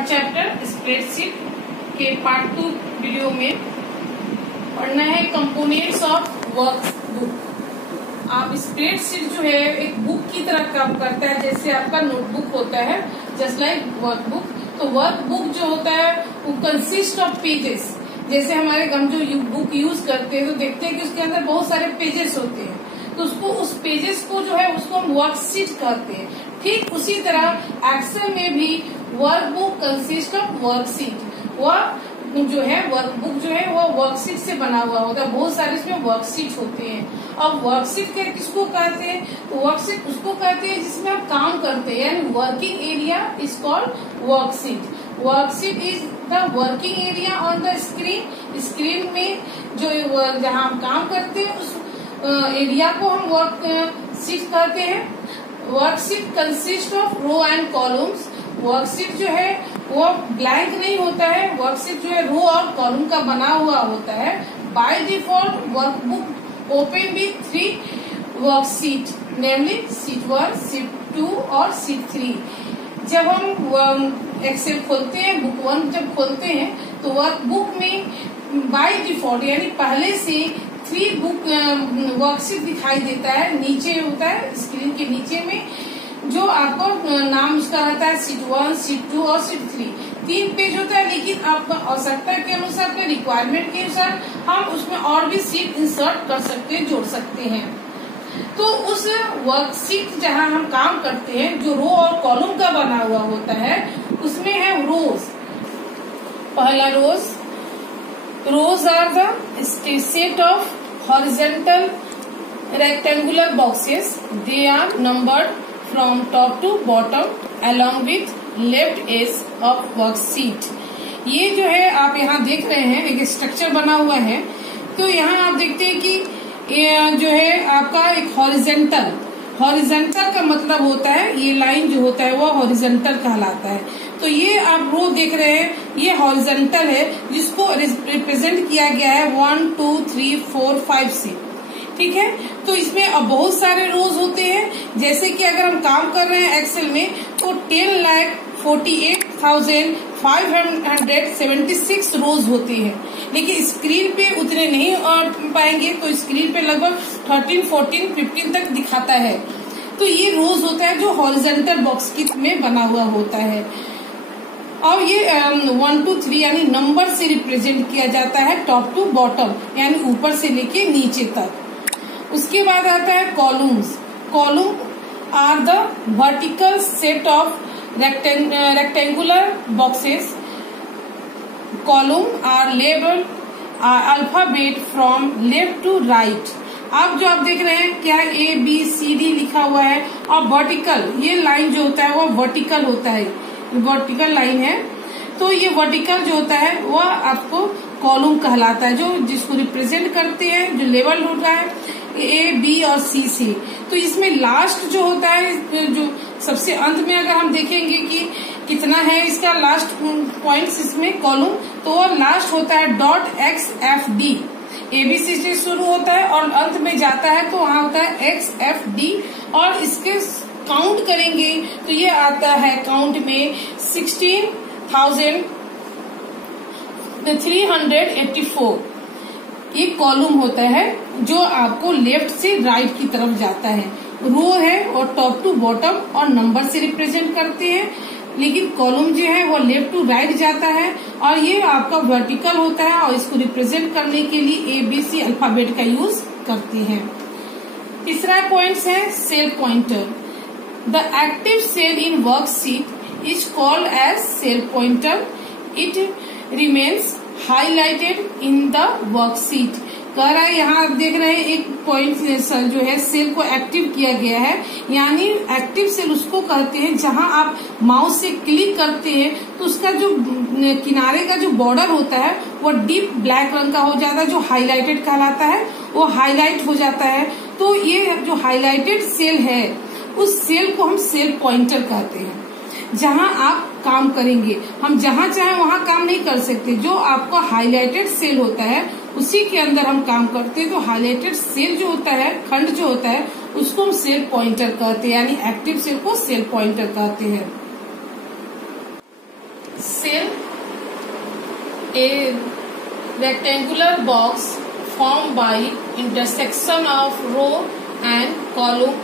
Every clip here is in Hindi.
थर्ड चैप्टर स्प्रेडशीट के पार्ट 2 वीडियो में पढ़ना है कंपोनेंट्स ऑफ वर्कबुक। आप स्प्रेडशीट जो है एक बुक की तरह काम करता है, जैसे आपका नोटबुक होता है जस्ट लाइक वर्कबुक। तो वर्कबुक जो होता है वो कंसिस्ट ऑफ पेजेस। जैसे हमारे हम जो बुक यूज करते हैं तो देखते हैं कि उसके अंदर बहुत सारे पेजेस होते हैं, तो उसको उस पेजेस को जो है उसको हम वर्कशीट कहते हैं। ठीक उसी तरह एक्सेल में भी वर्कबुक कंसिस्ट ऑफ वर्कशीट। वह जो है वर्कबुक जो है वो वर्कशीट से बना हुआ होता है, बहुत सारे इसमें वर्कशीट होते हैं। अब वर्कशीट किसको कहते हैं? तो वर्कशीट उसको कहते हैं जिसमें आप काम करते हैं, यानी working area is called worksheet. Worksheet is the working area on the screen. Screen में जो जहाँ हम काम करते हैं उस एरिया को हम वर्कशीट कहते हैं। Worksheet consist of row and columns. Worksheet जो है वो ब्लैंक नहीं होता है, वर्कशीट जो है रो और कॉलम का बना हुआ होता है। By default workbook open with 3 worksheet, namely sheet 1, sheet 2 और शीट 3। जब हम एक्सेल खोलते हैं, बुक 1 जब खोलते हैं तो वर्कबुक में बाय डिफॉल्ट यानी पहले से 3 बुक वर्कशीट दिखाई देता है। नीचे होता है स्क्रीन के नीचे में जो आपको नाम उसका रहता है शीट 1, शीट 2 और शीट 3। 3 पेज होता है, लेकिन आपको आवश्यकता के अनुसार, अपने रिक्वायरमेंट के अनुसार हम उसमें और भी शीट इंसर्ट कर सकते हैं, जोड़ सकते हैं। तो उस वर्कशीट जहां हम काम करते हैं जो रो और कॉलम का बना हुआ होता है उसमें है रोज। पहला rows are the set of horizontal rectangular boxes. They are numbered from top to bottom along with left edge of worksheet। ये जो है आप यहाँ देख रहे हैं एक स्ट्रक्चर बना हुआ है। तो यहाँ आप देखते हैं कि ये जो है आपका एक हॉरिजॉन्टल का मतलब होता है ये लाइन जो होता है वो हॉरिजॉन्टल कहलाता है। तो ये आप रो देख रहे हैं, ये हॉरिजॉन्टल है जिसको रिप्रेजेंट किया गया है 1 2 3 4 5 से। ठीक है, तो इसमें अब बहुत सारे रोज होते हैं। जैसे कि अगर हम काम कर रहे हैं एक्सेल में तो 10,48,576 रोज होते हैं, लेकिन स्क्रीन पे उतने नहीं पाएंगे। तो स्क्रीन पे लगभग 13, 14, 15 तक दिखाता है। तो ये रोज होता है जो हॉरिजॉन्टल बॉक्स की में बना हुआ होता है। और ये 1 2 3 यानी नंबर से रिप्रेजेंट किया जाता है टॉप टू बॉटम, यानी ऊपर से लेके नीचे तक। उसके बाद आता है columns. Column are the vertical set of rectangular boxes. Column are label alphabet from left to right. आप जो आप देख रहे हैं क्या ABCD लिखा हुआ है, और वर्टिकल ये लाइन जो होता है वो वर्टिकल होता है, वर्टिकल लाइन है। तो ये वर्टिकल जो होता है वह आपको कॉलम कहलाता है, जो जिसको रिप्रेजेंट करते हैं, जो लेवल होता है A, B और C से। तो इसमें लास्ट जो होता है, जो सबसे अंत में अगर हम देखेंगे कि कितना है इसका लास्ट पॉइंट्स इसमें कॉलम, तो वो लास्ट होता है .XFD। ABC से शुरू होता है और अंत में जाता है तो वहाँ होता है XFD। और इसके काउंट करेंगे तो ये आता है काउंट में 16,384। ये कॉलम होता है जो आपको लेफ्ट से राइट की तरफ जाता है। रो है और टॉप टू बॉटम और नंबर से रिप्रेजेंट करते हैं, लेकिन कॉलम जो है वो लेफ्ट टू राइट जाता है और ये आपका वर्टिकल होता है और इसको रिप्रेजेंट करने के लिए ABC अल्फाबेट का यूज करते हैं। तीसरा पॉइंट है cell pointer. The active cell in worksheet is called as cell pointer. It remains highlighted in the worksheet. कह रहा है यहाँ आप देख रहे हैं एक पॉइंट जो है सेल को एक्टिव किया गया है, यानी एक्टिव सेल उसको कहते हैं जहां आप माउस से क्लिक करते हैं तो उसका जो किनारे का जो बॉर्डर होता है वो डीप ब्लैक रंग का हो जाता है, जो हाईलाइटेड कहलाता है, वो हाईलाइट हो जाता है। तो ये जो हाईलाइटेड सेल है उस सेल को हम सेल पॉइंटर कहते हैं। जहां आप काम करेंगे, हम जहां चाहे वहां काम नहीं कर सकते। जो आपको हाईलाइटेड सेल होता है उसी के अंदर हम काम करते हैं। तो हाईलाइटेड सेल जो होता है, खंड जो होता है, उसको हम सेल पॉइंटर कहते हैं, यानी एक्टिव सेल को सेल पॉइंटर कहते हैं। Cell A rectangular box formed by intersection of row and column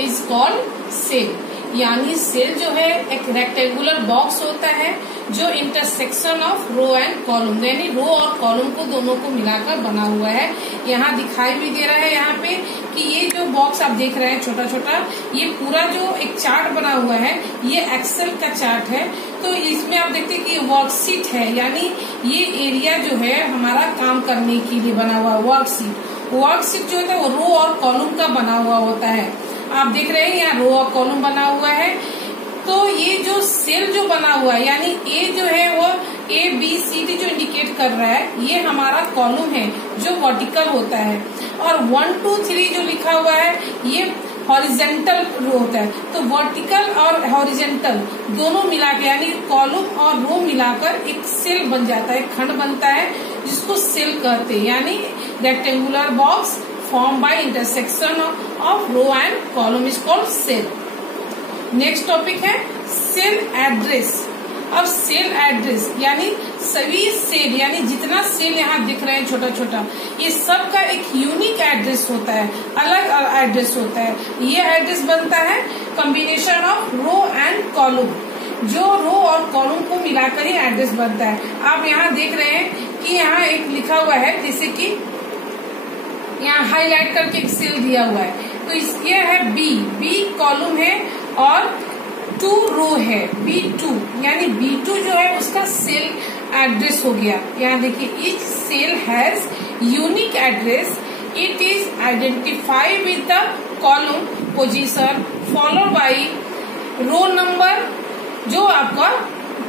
is called cell। यानी सेल जो है एक रेक्टेंगुलर बॉक्स होता है जो intersection of row and column यानी रो और कॉलम को दोनों को मिलाकर बना हुआ है। यहाँ दिखाई भी दे रहा है यहाँ पे कि ये जो बॉक्स आप देख रहे हैं छोटा छोटा, ये पूरा जो एक चार्ट बना हुआ है ये एक्सेल का चार्ट है। तो इसमें आप देखते हैं कि वर्कशीट है, यानी ये एरिया जो है हमारा काम करने के लिए बना हुआ वर्कशीट। वर्कशीट जो होता है वो रो और कॉलम का बना हुआ होता है। आप देख रहे हैं यहाँ रो और कॉलम बना हुआ है। तो ये जो सेल जो बना हुआ है यानी ए जो है वो ABCD जो इंडिकेट कर रहा है ये हमारा कॉलम है जो वर्टिकल होता है, और 1 2 3 जो लिखा हुआ है ये हॉरिजेंटल रो होता है। तो वर्टिकल और हॉरिजेंटल दोनों मिला के यानी कॉलम और रो मिलाकर एक सेल बन जाता है, खंड बनता है जिसको सेल कहते हैं। यानी rectangular box formed by intersection of row and column is called cell। Next topic है सेल एड्रेस। अब सेल एड्रेस यानी सभी सेल यानी जितना सेल यहाँ दिख रहे हैं छोटा छोटा, ये सब का एक यूनिक एड्रेस होता है, अलग एड्रेस होता है। ये एड्रेस बनता है combination of row and column, जो रो और कॉलम को मिलाकर ही एड्रेस बनता है। आप यहाँ देख रहे हैं कि यहाँ एक लिखा हुआ है, जैसे कि यहाँ हाईलाइट करके एक सेल दिया हुआ है, तो ये है बी कॉलम है और 2 रो है B2, यानी B2 जो है उसका सेल एड्रेस हो गया। यहाँ देखिए each cell has unique address, it is identified with the column position followed by row number, जो आपका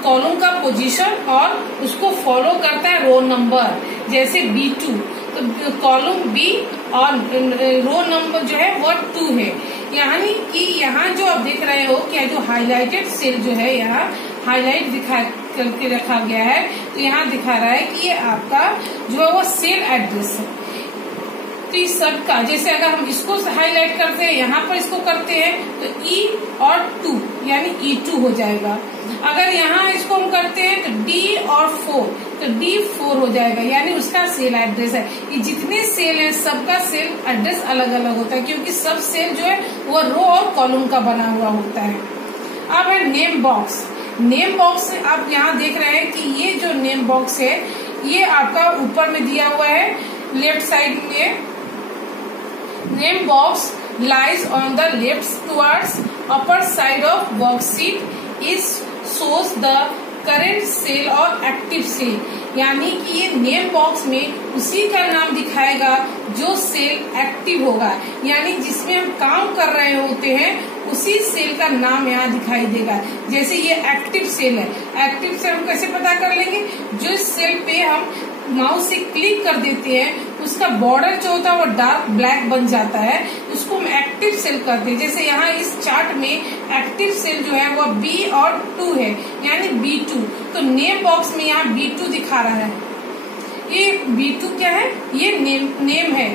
कॉलम का पोजीशन और उसको फॉलो करता है रो नंबर। जैसे B2 तो कॉलम B और रो नंबर जो है वो 2 है। यानी कि यहाँ जो आप देख रहे हो क्या जो हाईलाइटेड सेल जो है यहाँ हाईलाइट दिखा करके रखा गया है, तो यहाँ दिखा रहा है कि ये आपका जो है वो सेल एड्रेस है। तो इस सब का जैसे अगर हम इसको हाईलाइट करते हैं, यहाँ पर इसको करते हैं तो E और 2 यानी E2 हो जाएगा। अगर यहाँ इसको हम करते हैं तो D और 4 तो D4 हो जाएगा, यानी उसका सेल एड्रेस है। ये जितने सेल हैं सबका सेल एड्रेस अलग अलग होता है, क्योंकि सब सेल जो है वो रो और कॉलम का बना हुआ होता है। अब है नेम बॉक्स। नेम बॉक्स आप यहाँ देख रहे हैं कि ये जो नेम बॉक्स है ये आपका ऊपर में दिया हुआ है लेफ्ट साइड में। Name box lies on the left towards upper side of worksheet is shows the current cell और active cell, यानी कि ये नेम बॉक्स में उसी का नाम दिखाएगा जो सेल एक्टिव होगा, यानी जिसमें हम काम कर रहे होते हैं उसी सेल का नाम यहाँ दिखाई देगा। जैसे ये एक्टिव सेल है, एक्टिव सेल हम कैसे पता कर लेंगे, जो सेल पे हम माउस से क्लिक कर देते हैं उसका बॉर्डर जो होता है वो डार्क ब्लैक बन जाता है, उसको हम एक्टिव सेल कहते हैं। जैसे यहाँ इस चार्ट में एक्टिव सेल जो है वो B और 2 है, यानी B2। तो नेम बॉक्स में यहाँ B2 दिखा रहा है। ये B2 क्या है, ये नेम है,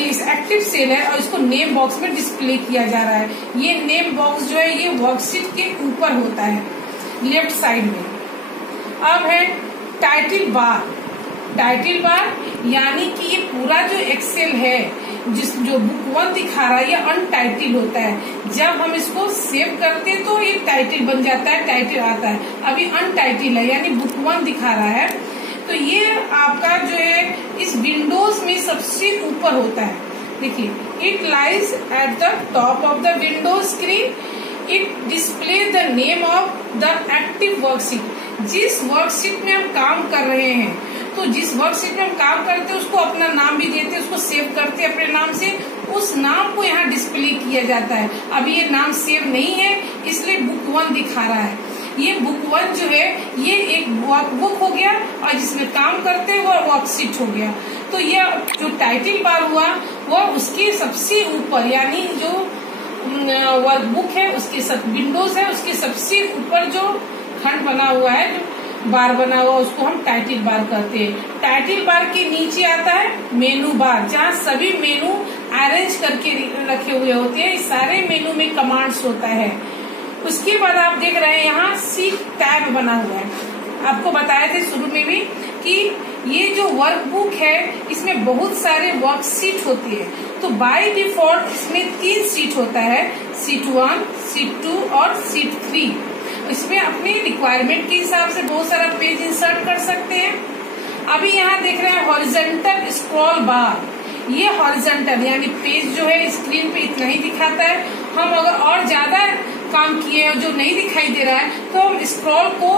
इस एक्टिव सेल है और इसको नेम बॉक्स में डिस्प्ले किया जा रहा है। ये नेम बॉक्स जो है ये वर्कशीट के ऊपर होता है लेफ्ट साइड में। अब है टाइटल बार। टाइटल बार यानी कि ये पूरा जो एक्सेल है जो बुक 1 दिखा रहा है ये अनटाइटल होता है। जब हम इसको सेव करते हैं तो ये टाइटल बन जाता है, टाइटल आता है। अभी अनटाइटल है यानी बुक 1 दिखा रहा है। तो ये आपका जो है इस विंडोज में सबसे ऊपर होता है। देखिए it lies at the top of the window screen, it display the name of the active worksheet. जिस वर्कशीट में हम काम कर रहे हैं, तो जिस वर्कशीट में हम काम करते हैं उसको अपना नाम भी देते हैं, उसको सेव करते हैं अपने नाम से, उस नाम को यहाँ डिस्प्ले किया जाता है। अभी ये नाम सेव नहीं है इसलिए बुक 1 दिखा रहा है। ये बुक 1 जो है ये एक वर्कबुक हो गया और जिसमें काम करते हैं वो वर्कशीट हो गया। तो ये जो टाइटल बार हुआ वो उसके सबसे ऊपर यानी जो वर्कबुक है उसके सब विंडोज है उसके सबसे ऊपर जो खंड बना हुआ है, जो बार बना हुआ उसको हम टाइटल बार कहते हैं। टाइटल बार के नीचे आता है मेनू बार, जहाँ सभी मेनू अरेंज करके रखे हुए होते हैं। सारे मेनू में कमांड्स होता है। उसके बाद आप देख रहे हैं यहाँ शीट टैब बना हुआ है। आपको बताए थे शुरू में भी कि ये जो वर्कबुक है इसमें बहुत सारे वर्कशीट होती है। तो बाय डिफॉल्ट इसमें 3 शीट होता है, शीट 1, शीट 2 और शीट 3। इसमें अपने रिक्वायरमेंट के हिसाब से बहुत सारा पेज इंसर्ट कर सकते हैं। अभी यहाँ देख रहे हैं हॉरिजॉन्टल स्क्रॉल बार। ये हॉरिजॉन्टल यानी पेज जो है स्क्रीन पे इतना ही दिखाता है। हम अगर और ज्यादा काम किए जो नहीं दिखाई दे रहा है तो हम स्क्रॉल को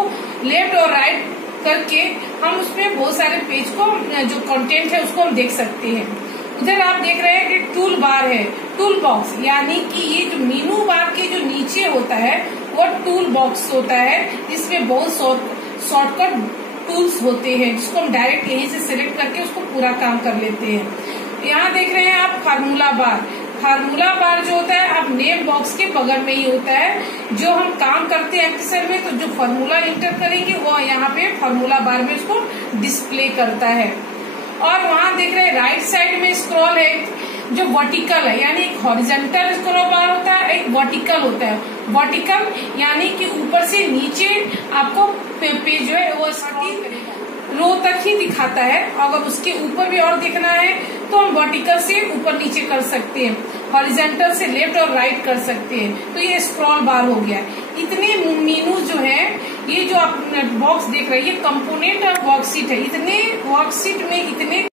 लेफ्ट और राइट करके हम उसमें बहुत सारे पेज को जो कंटेंट है उसको हम देख सकते हैं। उधर आप देख रहे हैं कि टूल बार है, टूल बॉक्स, यानी कि ये जो मेनू बार के जो नीचे होता है वो टूल बॉक्स होता है, जिसमें बहुत शॉर्टकट टूल्स होते हैं जिसको हम डायरेक्ट यहीं से सिलेक्ट करके उसको पूरा काम कर लेते हैं। यहाँ देख रहे हैं आप फार्मूला बार। फार्मूला बार जो होता है आप नेम बॉक्स के बगल में ही होता है। जो हम काम करते हैं एक्सेल में तो जो फार्मूला इंटर करेंगे वो यहाँ पे फार्मूला बार में उसको डिस्प्ले करता है। और वहाँ देख रहे हैं राइट साइड में स्क्रॉल है जो वर्टिकल है, यानी एक हॉरिजॉन्टल स्क्रॉल बार होता है, एक वर्टिकल होता है। वर्टिकल यानी कि ऊपर से नीचे आपको पेज जो है वो रो तक ही दिखाता है। अगर उसके ऊपर भी और देखना है तो हम वर्टिकल से ऊपर नीचे कर सकते हैं, हॉरिजॉन्टल से लेफ्ट और राइट कर सकते हैं। तो ये स्क्रॉल बार हो गया। इतने मेनू जो है, ये जो आप बॉक्स देख रहे हैं ये कंपोनेंट ऑफ वर्कशीट है। इतने वर्कशीट में इतने